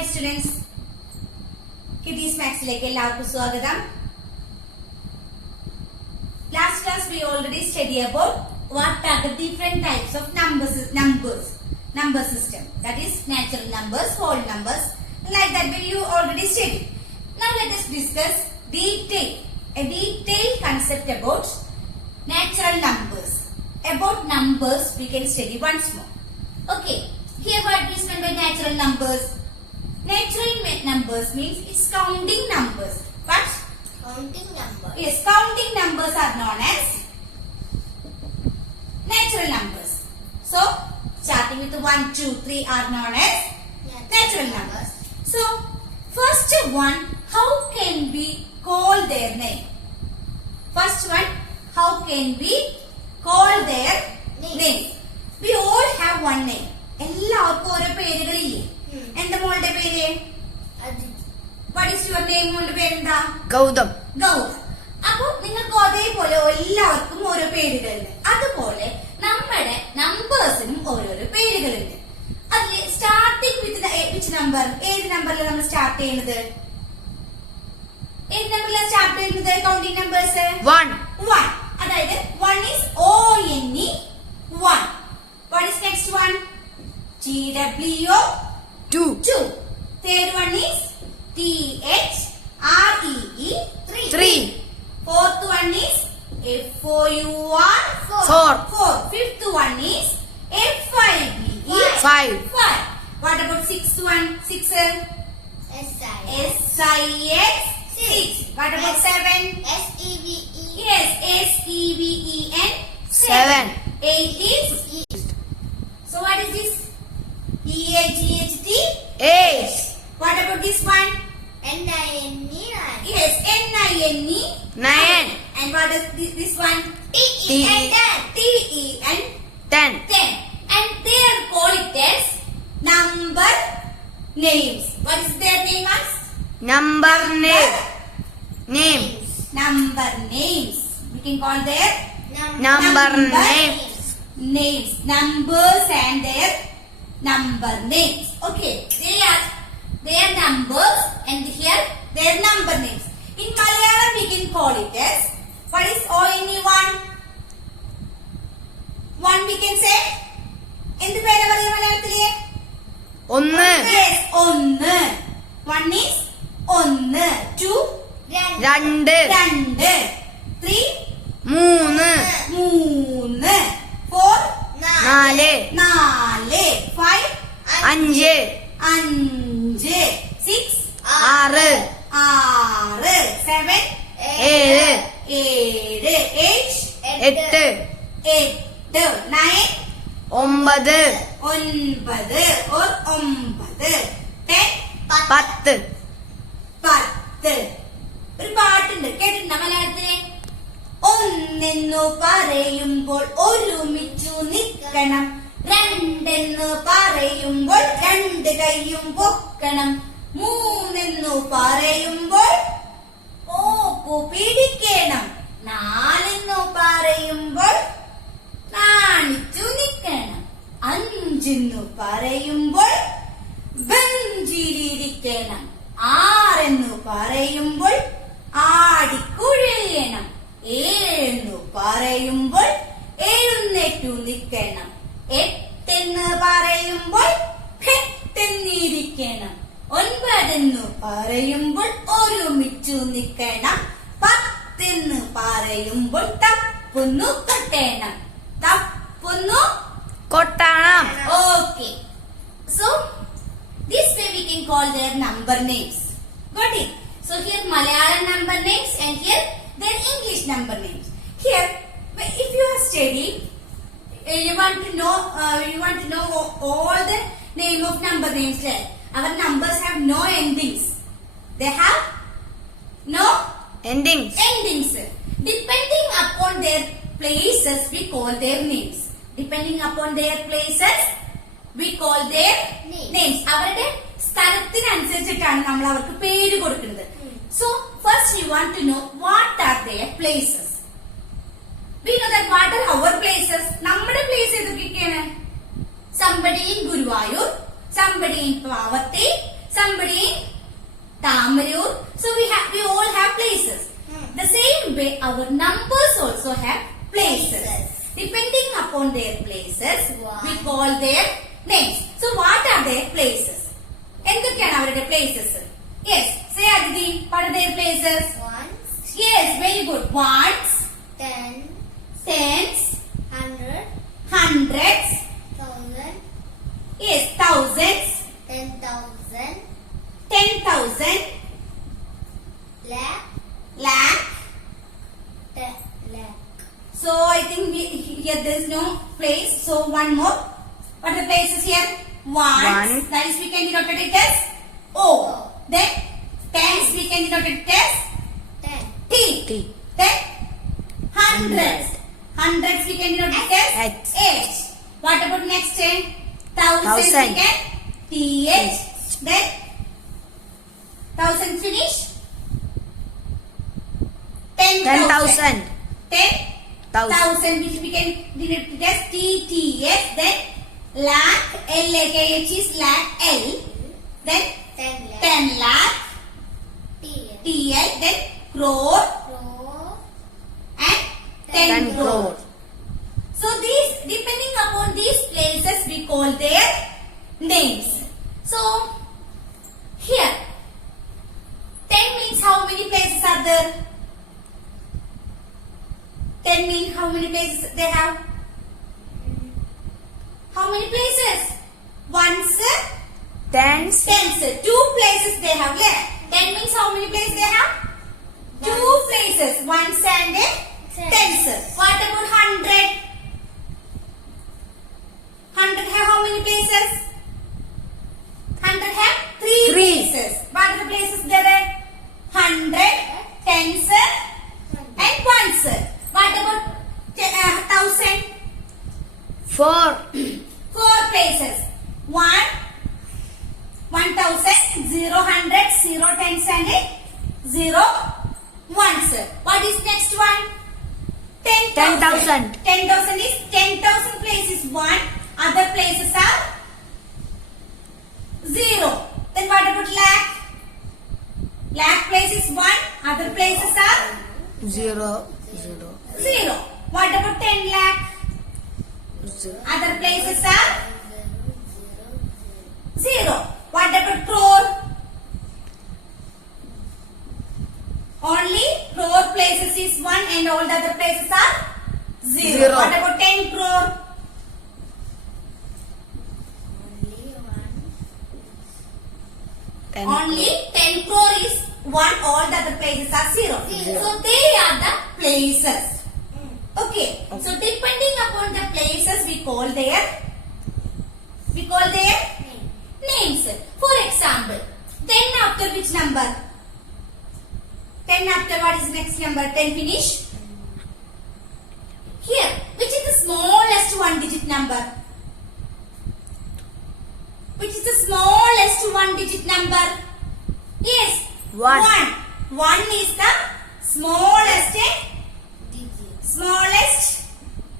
Hi students, Kitty's Maths like എല്ലാവർക്കും സ്വാഗതം. Last class we already studied about what are the different types of number system. That is natural numbers, whole numbers, like that when you already studied. Now let us discuss a detailed concept about natural numbers. About numbers we can study once more. Okay, here what is meant by natural numbers? Natural numbers means it's counting numbers. What? Counting numbers. Yes, counting numbers are known as natural numbers. So, starting with 1, 2, 3 are known as natural numbers. So, first one, how can we call their name? First one, how can we call their name? We all have one name. എല്ലാവർക്കും ഓരോ പേരുകളില്ലേ? എന്താ മോളുടെ പേര്? What is your name? മോളുടെ പേരെന്താ? ഗൗതം. അപ്പൊ നിങ്ങൾക്ക് അതേപോലെ എല്ലാവർക്കും ഓരോ പേരുകളുണ്ട്. അതുപോലെ നമ്മുടെ നമ്പേഴ്സിനും ഓരോരോ പേരുകളുണ്ട്. അതിൽ സ്റ്റാർട്ടിംഗ് വിത്ത് വിച്ച് നമ്പർ? ഏത് നമ്പറിലാണ് നമ്മൾ സ്റ്റാർട്ട് ചെയ്യുന്നത്? ഏത് നമ്പറിലാണ് സ്റ്റാർട്ട് ചെയ്യുന്നത്? Counting numbers 1. അതായത് 1 is ONE 1. What is next one? TWO 2. Third one is THREE 3. Fourth one is FOUR 4. Fifth one is FIVE 5. What about sixth one? SIX What about 7? Yes, SEVEN 7. 8 is so what is this? EAGHT 8. What about this one? NINE. Yes, NINE 9. And what is this one? TEN 10. And they are called it as number names. What is their name as? Number names. Number names. We can call their Number names. Numbers and their number names. Okay, they are numbers and here their number names. In Malayalam we can call it as what is only one we can say. എന്ത് പേരാ പറയുക മലയാളത്തിലെ? ഒന്ന്. Yes, ഒന്ന്. 1 is ഒന്ന്. 2 രണ്ട്. 3 മൂന്ന്. 4 നാല്. 5 അഞ്ച്. 6 ആറ്. 7 ഏഴ്. 8 എട്ട്. 9 ഒമ്പത്. 9 or 9 10 പത്ത്. ഒരു പാട്ടുണ്ട്, കേട്ടിട്ടുണ്ടോ മലയാളത്തിലെ? ഒന്നെന്നു പറയുമ്പോൾ ഒരുമിച്ചു നിൽക്കണം, രണ്ടെന്നു പറയുമ്പോൾ രണ്ട് കൈയും പൊക്കണം, മൂന്നെന്നു പറയുമ്പോൾ ഓപ്പു പിടിക്കണം, നാലെന്നു പറയുമ്പോൾ നാണിച്ചു നിൽക്കണം, അഞ്ചെന്നു പറയുമ്പോൾ ബെഞ്ചിലിരിക്കണം, ആറെന്നു പറയുമ്പോൾ ആടിക്കുഴയണം, ഏഴെന്നു പറയുമ്പോൾ എഴുന്നേറ്റു നിൽക്കണം, എട്ടെന്ന് പറയുമ്പോൾ പെട്ടെന്നിരിക്കണം, 9 പറയുമ്പോൾ ഒരുമിച്ചു നിൽക്കണം, 10 പറയുമ്പോൾ തപ്പുന്നു കൊട്ടണം. Okay. So this way we can call their number names. Got it? So here Malayalam number names and here their English number names. Here, if you are studying, you want to know all the name of number names. Like our numbers have no endings. They have no endings. Depending upon their places, we call their names. Depending upon their places, we call their names. അവരുടെ സ്ഥലത്തിനനുസരിച്ചിട്ടാണ് നമ്മൾ അവർക്ക് പേര് കൊടുക്കുന്നത്. So first we want to know what are their places. We know that what are our places. നമ്മുടെ place ഏതൊക്കെയാണ്? Somebody in Guruvayur, somebody in Pavati, somebody our numbers also have places. Depending upon their places, we call their names. So what are their places? എന്തൊക്കെയാണ് അവരുടെ places? Yes, say Aditi, what are their places? Ones, Yes, very good. Ones, tens, tens, 100, hundreds, 1,000, yes, thousands, 10,000, 10,000, lakh, lakh. 10 lakh. So I think here there is no place. So one more. What are the places here? Ones. One. That is we can denote it as O. Then tens we can denote it as 10, T. T. Then hundreds. Hundreds we can denote it as H. H. What about next 10? Thousands we Thousand. can TH. Then thousand finish. 10,000, 10,000 which we can denote it as TTS. Then lakh, LAKH is lakh L. Then 10 lakh, 10 lakh TL, TL. Then crore crore, and 10 10 crore. crore. So these, depending upon these places, we call their names. So here 10 means how many places are there? 10 means how many places they have? How many places? Ones, Tens, tens. 2 places they have left. 10 means how many places they have? 2 places. Ones and tens. What about 100? 100 have how many places? 100 have 3 Three. places. What are the places there are? 100, tens and ones. What about 1,000? 4, 4 places. 1, 1,000, 0, 100, 0, tens and 0 ones. What is next one? 10,000. 10,000 is 10,000 places 1. Other places are 0. Then what about lakh? Lakh places 1. Other places are 0, 0, 0. What about 10 lakh? 0, Other places are 0. What about crore? Only crore places is 1 and all the other places are 0. Zero. What about 10 crore? only 1, 10, Only 10 crore is 1, all the other places are 0. Zero. So they are the places. Okay. So depending upon the places we call their names. For example, 10 after which number? 10 after what is next number? 10 finish. Here, which is the smallest 1 digit number? Which is the smallest 1 digit number? Yes. 1. 1 is the smallest digit,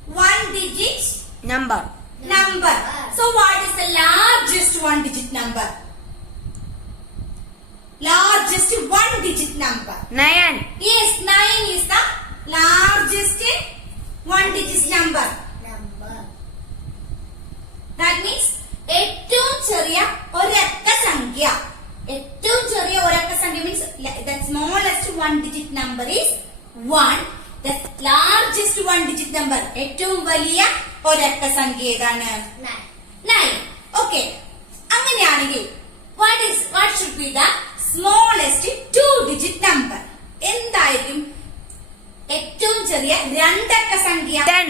1 digit number, number. So what is the largest 1 digit number? Largest 1 digit number. 9, Yes, 9 is the largest 1 digit number. number, That means ഏറ്റവും ചെറിയ ഒരക്ക സംഖ്യ. ഏറ്റവും ചെറിയ ഒരക്ക സംഖ്യ means the smallest 1 digit number is 1. The largest 1 digit number ഏറ്റവും വലിയ ഒരക്ക സംഖ്യ ഏതാണ്? 9. Okay. അങ്ങനെയാണെങ്കിൽ what should be the smallest 2 digit number? എന്തായിരിക്കും ഏറ്റവും ചെറിയ രണ്ടക്ക സംഖ്യ? 10,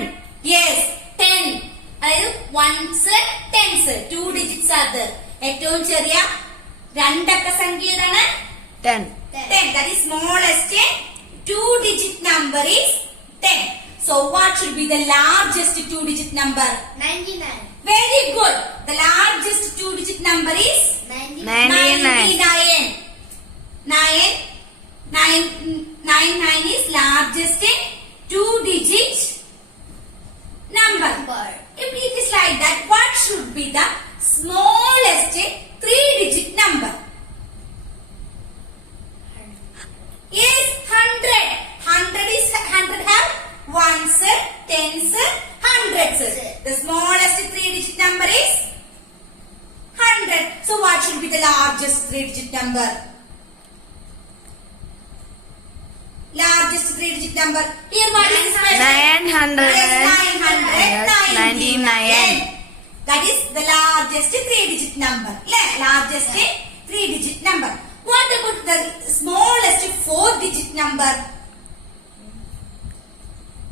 Yes, 10. അതായത് ones, tens, 2 digits are there. ഏറ്റവും ചെറിയ രണ്ടക്ക സംഖ്യ ഏതാണ്? 10, 10. That is smallest 2 digit number is 10. So what should be the largest 2 digit number? 99, Very good. The largest 2 digit number is 99, 99 is largest 2 digit number. If it is like that, what should be the smallest 3 digit number? Yes, 100. 100 is So what should be the largest 3-digit number? Largest 3-digit number. Here what is the special? 900. Yes, 999. That is the largest 3-digit number. Largest 3-digit number. What about the smallest 4-digit number?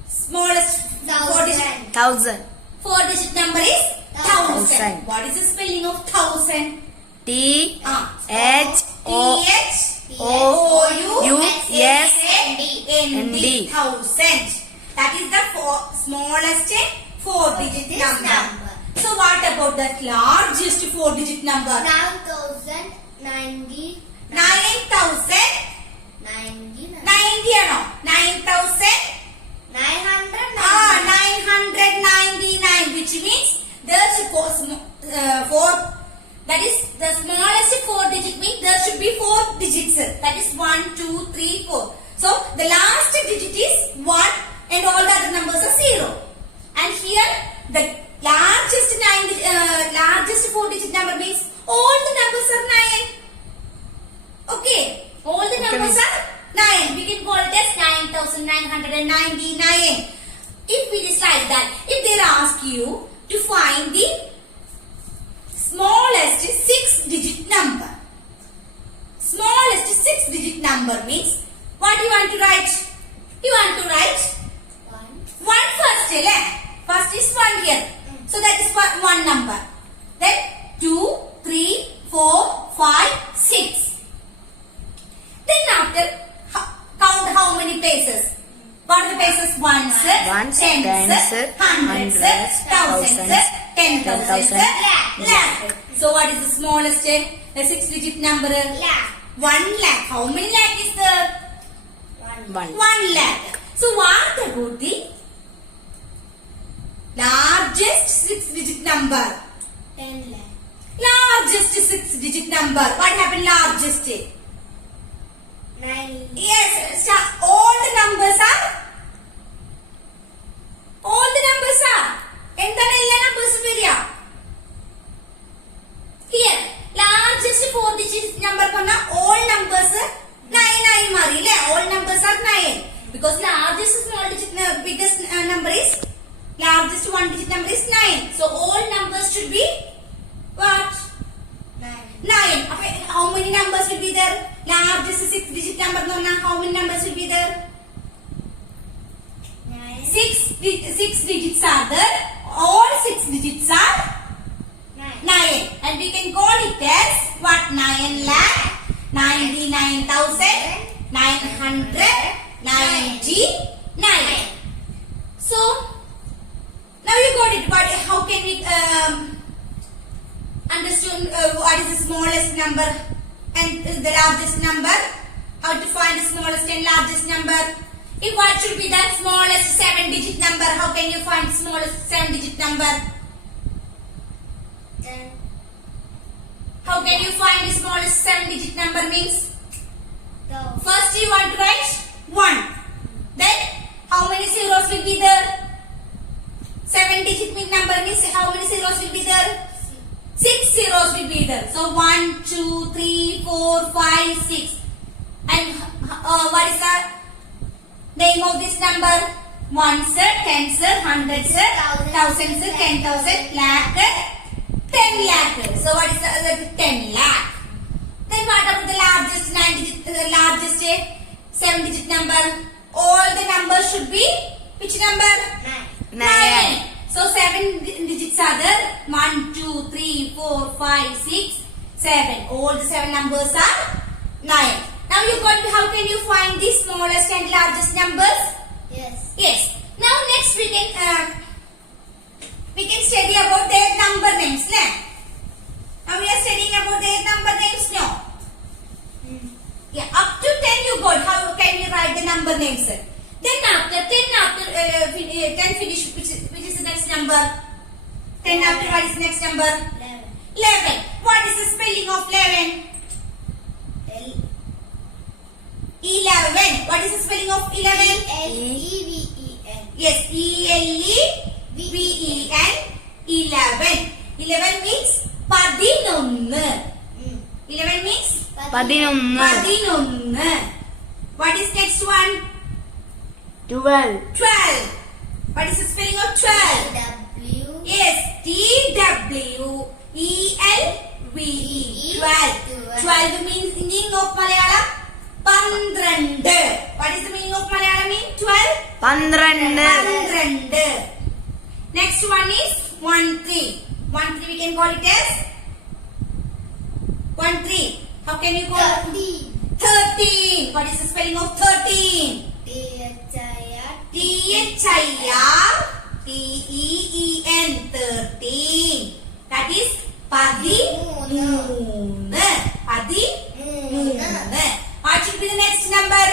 Smallest 4-digit. 1000. 4-digit number is 1000. What is the spelling of 1000? T H O T-H-O-U-S-A-N-D. 1000. That is the smallest 4-digit number. So what about the largest 4-digit number? 9090. 9000. 90 ആണോ? 9000. 999, which means there's four. That is the smallest 4-digit means there should be 4 digits. That is 1, 2, 3, 4. So the last digit is 1 and all the other numbers are 0. And here the largest 4-digit number means all the numbers are 9. Okay, all the numbers are 9. We can call it as 9999. If we decide that, if they ask you to find the smallest 6-digit number. Smallest 6-digit number means what you want to write? You want to write 1 first. First is 1 here. So that is 1 number. Then 2, 3, 4, 5, 6. Then after count how many places? What are the places? Ones, tens, hundreds, thousands, 10,000, lakh. So what is the smallest 6-digit number? 1 lakh. How many lakh is there? 1 lakh. So what about the largest 6-digit number? 10 lakh. Largest 6-digit number. What happened largest? 9. Yes, all the numbers are. എന്താണ് എല്ലാ നമ്പേഴ്സും വരിക? Here, largest 4-digit number പറഞ്ഞ all numbers 9 ആയി മാറി അല്ലേ? All numbers are 9 because largest small digit biggest number is largest 1-digit number is 9. So all numbers should be what? 9. How many numbers will be there? Largest 6-digit number എന്ന് പറഞ്ഞാൽ how many numbers will be there? 6 digits are there. All 6 digits are 9. And we can call it as what? 9,99,999. So now you got it. But how can we understand what is the smallest number and the largest number? How to find the smallest and largest number? If what should be the smallest 7-digit number? How can you find smallest 7-digit number? 10. How can you find the smallest 7-digit number means? 12. First you want to write 1. Then how many zeros will be there? 7-digit number means how many zeros will be there? 6 zeros will be there. So 1, 2, 3, 4, 5, 6. And what is the name of this number? Ones, tens, hundreds, thousands, 10,000, lakh, 10 lakh. So what is the 10 lakh? Then what about the largest 7-digit number? All the numbers should be which number? 9. So 7 digits are there. 1, 2, 3, 4, 5, 6, 7. All the 7 numbers are 9. Now you got how can you find the smallest and largest numbers? Yes. Now next we can study about their number names. Now we are studying about their number names now. Yeah, up to 10 you got. How can you write the number names? Then after 10 finish, which is the next number? 10 after what is the next number? 11. What is the spelling of 11? 11. What is the spelling of 11? E-L-E-V-E-N. Yes, E-L-E-V-E-N. 11. 11 means 11. 11. What is next one? 12. 12. What is the spelling of 12? W. Yes, TWELVE. 12. 12 means meaning of Malayalam. 12. What is the meaning of Malayalam mean? 12. 12. Next one is 13. 13 we can call it as 13. How can you call it? 13. What is the spelling of 13? THIRTEEN. 13. That is Padimoon. What should be the next number?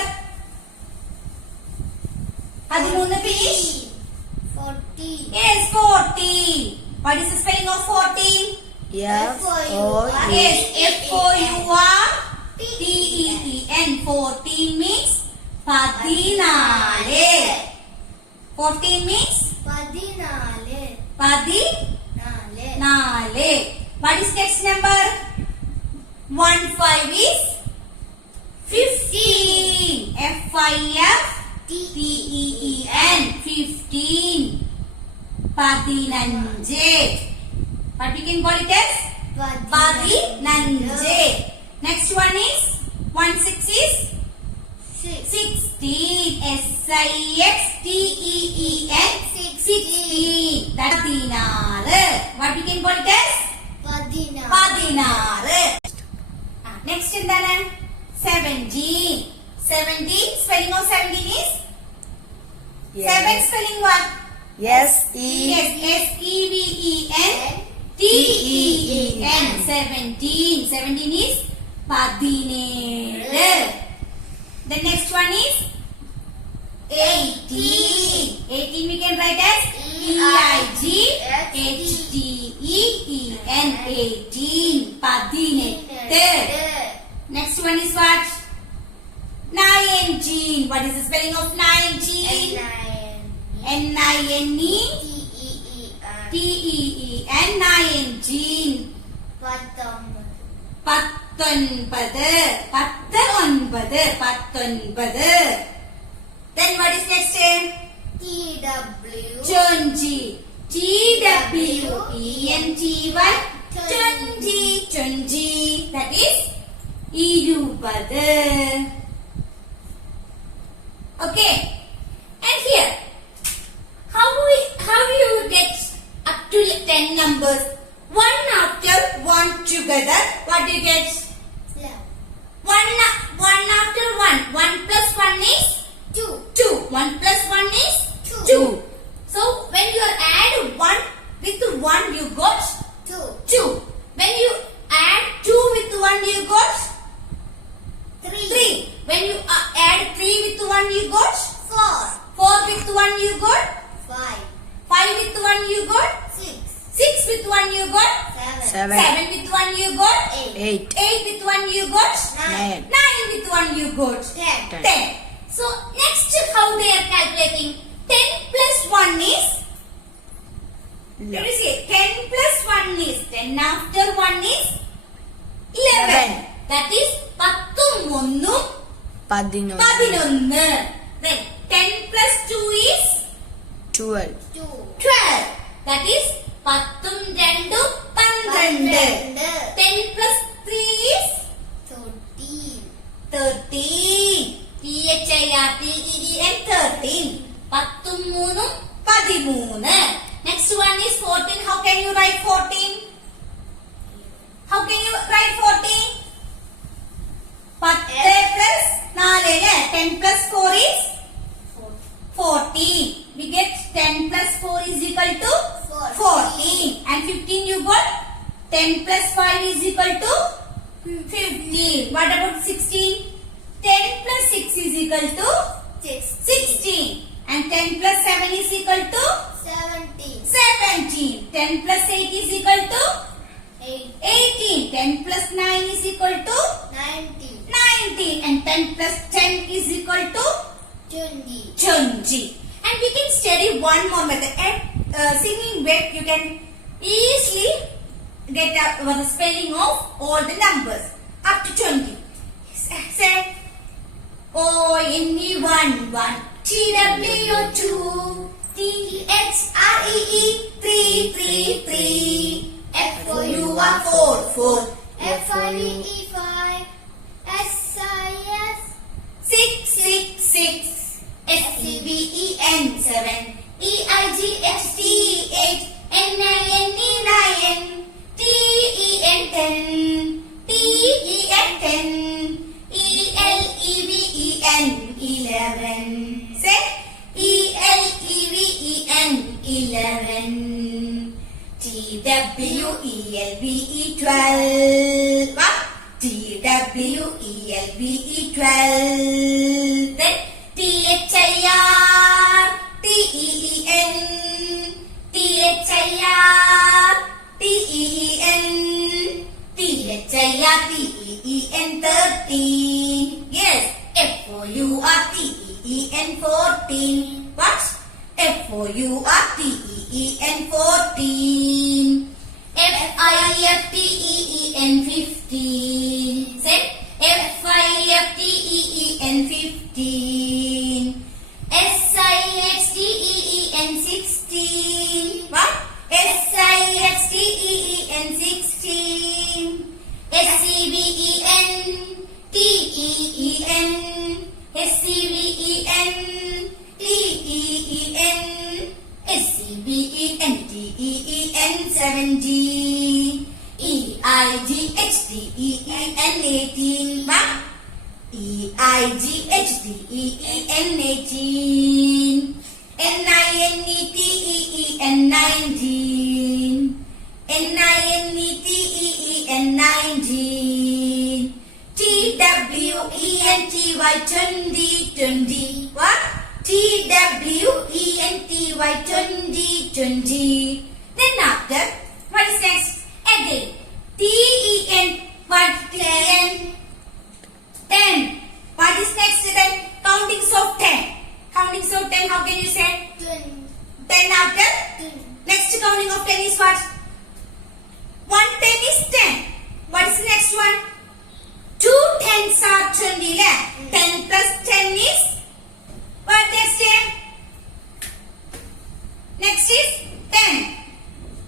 Padimoon finish? 40. Yes, 40. What is the spelling of 14? F O Yes, FOURTEEN. 14 means 14. 14 means 14. 14. What is next number? 15 is 15. FIFTEEN. 15. 15. What we can call it as? 15. Next one is 16 is 16. SIXTEEN. 16. That's 14. What we can call it as? 16. Next എന്താണ്? 17. 17. Spelling of 17 is? 7 spelling what? Yes, SEVENTEEN. 17. 17 is 17. The next one is 18. 18 we can write as EIGHTEEN. 18. 18. Next one is what? 19. What is the spelling of 19? NINETEEN. 19. 19. Then what is next? 20. TWENTY. 20. That is 20. Okay. And here, how you get up to 10 numbers? One after one together. What do you get? One after one. 1 plus 1 is 2. 1 plus 1 is 2. So when you add 1 with 1, you got 2. When you add 2 with 1, you got 3. When you add 3 with 1, you got 4. 4 with 1, you got 5. 5 with 1, you got 6. 6 with 1, you got 7. 7 with 1, you got 8. 8 with 1, you got 9. 9 with 1, you got 10. So next, how they are calculating? 10 plus 1 is? Let me see. 10 plus 1 is 10 after 1 is 11. That is 10 11. Then 10 plus 2 is 12. 12. That is 10 2 12. 10 plus 3 is 13. THIRTEEN. 13. 13. 13. Next one is 14. How can you write 14? How can you write 14? 10 plus 4. 10 plus 4 is 14. We get 10 plus 4 is equal to 14. And 15 you got 10 plus 5 is equal to 15. What about 16? 10 plus 6 is equal to 16. And 10 plus 7 is equal to 17. 10 plus 8 is equal to 18. 10 plus 9 is equal to 19. And 10 plus 10 is equal to 20. And we can study one more method. At singing bit, you can easily get the spelling of all the numbers up to 20. F-O-N-E 1. T-W 2. T-H-R-E-E 3. F-O-U-R 4. F-I-V-E 5. S-I-S 6. S-E-V-E-N 7. E-I-G-H-T 8. N-I-N-E 9. T-E-N 10. T-E-N 10. E-L-E-V-E-N 11. Say E-L-E-V-E-N 11. T-W-E-L-V-E 12. What? T-W-E-L-V-E 12. Then T-H-I-R T-E-E-N. T-H-I-R T-E-E-N. T-H-I-R T-E-E-N 13. Yes. F-O-U-R-T-E-E-N 14. What? F-O-U-R-T-E-E-N 14. F-I-F-T-E-E-N 15. Say F-I-F-T-E-E-N 15. S-I-X-T-E-E-N 16. What? S-I-X-T-E-E-N 16. S-E-V-E-N T-E-E-N. S-E-V-E-N T-E-E-N. S-E-V-E-N-T-E-E-N 17. E-I-G-H-T-E-E-N 18. What? E-I-G-H-T-E-E-N 18. N-I-N-E-T-E-E-N 19. N-I-N-E-T-E-E-N 19. T-W-E-N-T-Y 20. What? T-W-E-N-T-Y 20. Then after, what is next? Again. T-E-N. What? T-E-N. 10. What is next then? Countings of 10. Countings of 10, how can you say? 10. 10 after? Next counting of 10 is what? 1 10 is 10. What is the next one? 2 10s are 20. 10 plus 10 is? What next day? Next is 10.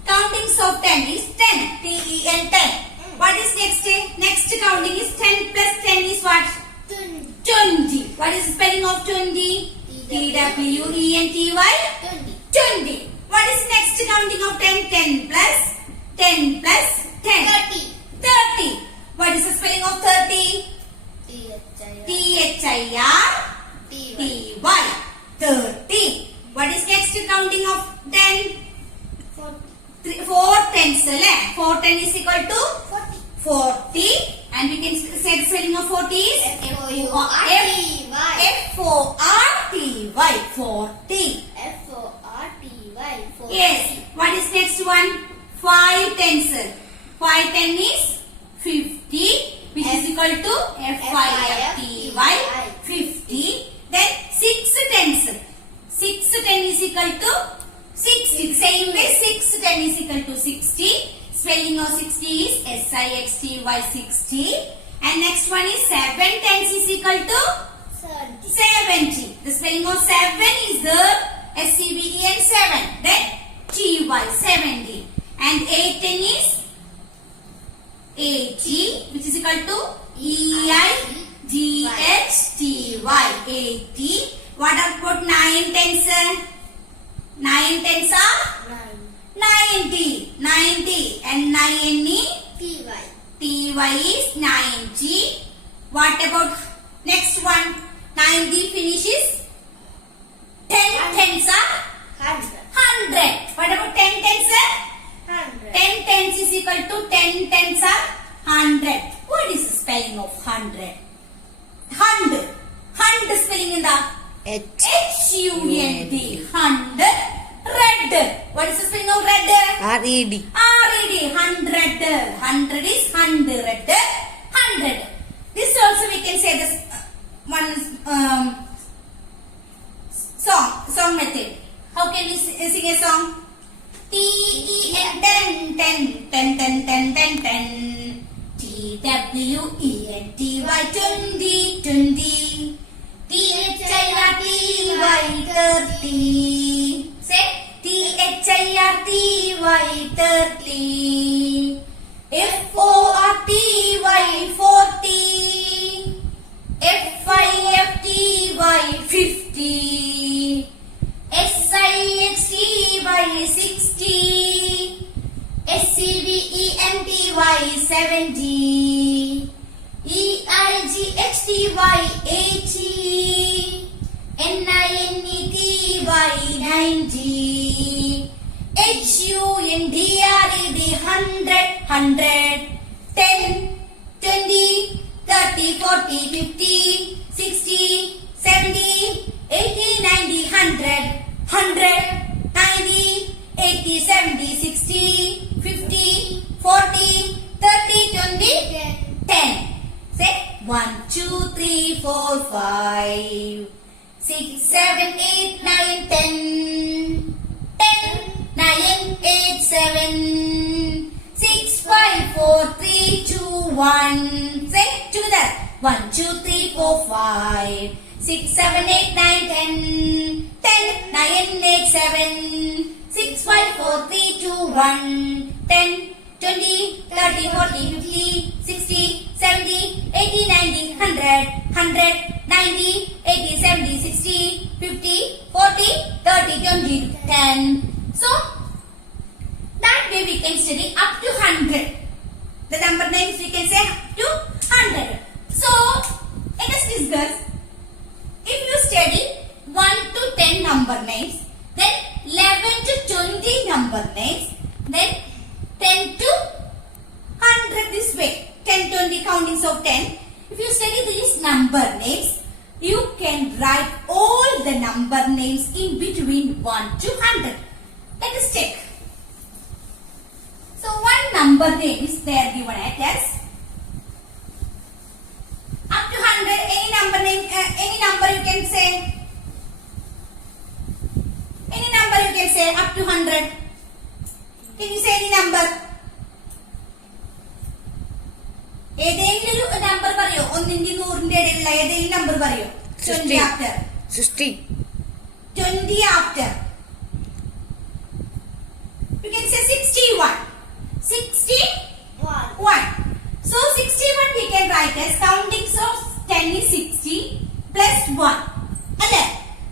Countings of 10 is 10. T-E-N 10. What is next day? Next counting is 10 plus 10 is what? 20. What is the spelling of 20? T-W-E-N-T-Y 20. What is next counting of 10? 10 plus 10. 30. What is the spelling of 30? T-H-I-R-T-Y 30. What is next counting of 10? 4 tens. 4 10 is equal to 40. And we can say the spelling of 40 is F-O-R-T-Y 40. Yes. What is next one? 5 tens. 5 10 is 50, which is equal to F-I-F-T-Y 50. Then 6 tens. 6 10 is equal to 60. Same way 6 10 is equal to 60. Spelling of 60 is S-I-X-T-Y 60. And next one is 7 tens is equal to 70. The spelling of 7 is the S-E-V-E-N 7. Then T-Y 70. And 8 10 is 80, which is equal to E-I-G-H-T-Y 80. What about 9 tens? 9 tens are 90. 90. And 90 T-Y is 90. What about next one? 90 finishes 10 tens are 100. What about 10 tens? 10 tens is equal to 10 tens are 100. What is the spelling of 100? 100. 100 spelling in the H-U-N-D. 100. Red. What is the spelling of red? R-E-D. R-E-D. 100. 100 is 100. 100. This also we can say this one song method. How can we sing a song? T-E-N 10 10 10 10 10 10. T-W-E-N-T-Y 20 20. T-H-I-R-T-Y 30. Say T-H-I-R-T-Y 30. F-O-R-T-Y 40. F-I-F-T-Y 50. S-I-X-T-Y 60. S-C-V-E-N-T-Y 70. E-I-G-H-T-Y 80. N-I-N-E-T-Y 90. H-U-N-D-R-E-D 100. 10, 20, 30, 40, 50, 60, 70, 80, 90, 100, 90, 80, 70, 60, 50, 40, 30, 20, 10. Say 1, 2, 3, 4, 5, 6, 7, 8, 9, 10. 10, 9, 8, 7, 6, 5, 4, 3, 2, 1. Say together. 1, 2, 3, 4, 5, 6, 7, 8, 9, 10. 10, 9, 8, 7, 6, 5, 4, 3, 2, 1. 10, 20, 30, 40, 50, 60, 70, 80, 90, 100, 90, 80, 70, 60, 50, 40, 30, 20, 10. So, that way we can study up to 100. The number names we can say up to 100. So, let us discuss. If you study 1 to 10 number names, then 11 to 20 number names, then 10 to 100 this way. 10, 20 countings of 10. If you study these number names, you can write all the number names in between 1 to 100. Let us check. So one number name is there given as up to 100. Any number name, any number you can say. Any number you can say up to 100. Can you say any number? ഏതെങ്കിലും ഒരു number പറയോ? 1 ന്റെ 100 ന്റെ ഇടയിലുള്ള ഏതെങ്കിലും number പറയോ? 20 after. 60. 20 after. You can say 61. 61. So 61 we can write as countings of 10 is 60 plus 1. Okay.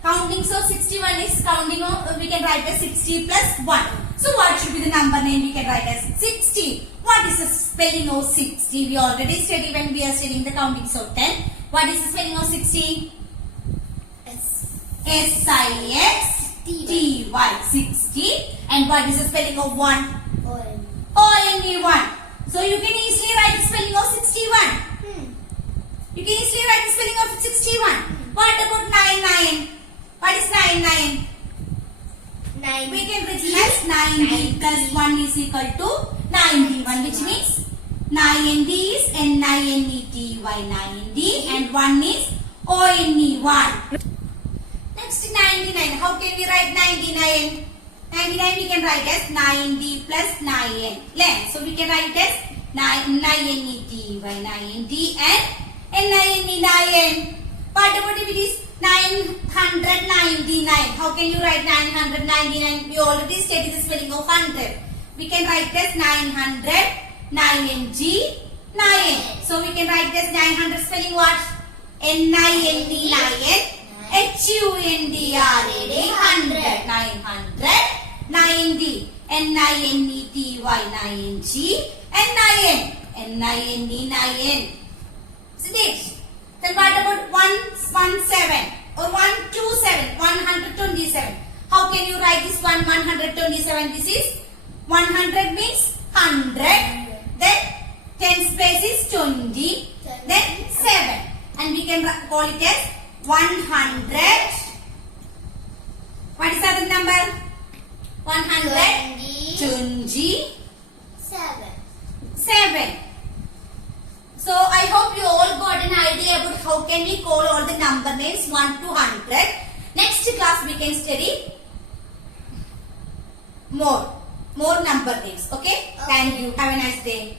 Countings of 61 is counting of we can write as 60 plus 1. So what should be the number name we can write as 60. What is the spelling of 60? We already studied when we are studying the countings of 10. What is the spelling of 60? S-I-X-T-Y 60. And what is the spelling of 1? O-N-E 1. So you can easily write the spelling of 61. You can easily write the spelling of 61. What about 99? What is 99? We can write as 90 plus 1 is equal to 91, which means 90 is N-I-N-E-T-Y 90 and 1 is O-N-E 1. Next 99. How can we write 99? 99 we can write as 90 plus 9n. So we can write as 9-N-E-T-Y 90 and N-I-N-E 9n. What about if it is 999? How can you write 999? We already studied the spelling of 100. We can write as 900, 9ng, 9n. So we can write as 900 spelling what? N-I-N-E 9n, H-U-N-D-R-A-D 100, 900, 90, N-I-N-E-T-Y 9ng, and 9n, N-I-N-E 9n. Isn't it? Then what about 117 or 127, 127? How can you write this one 127? This is 100 means 100. Then 10 space is 20. Then 7. And we can call it as 100. What is the other number? 127. So I hope you all got an idea about how can we call all the number names 1 to 100. Next class we can study more number names. Okay? Thank you. Have a nice day.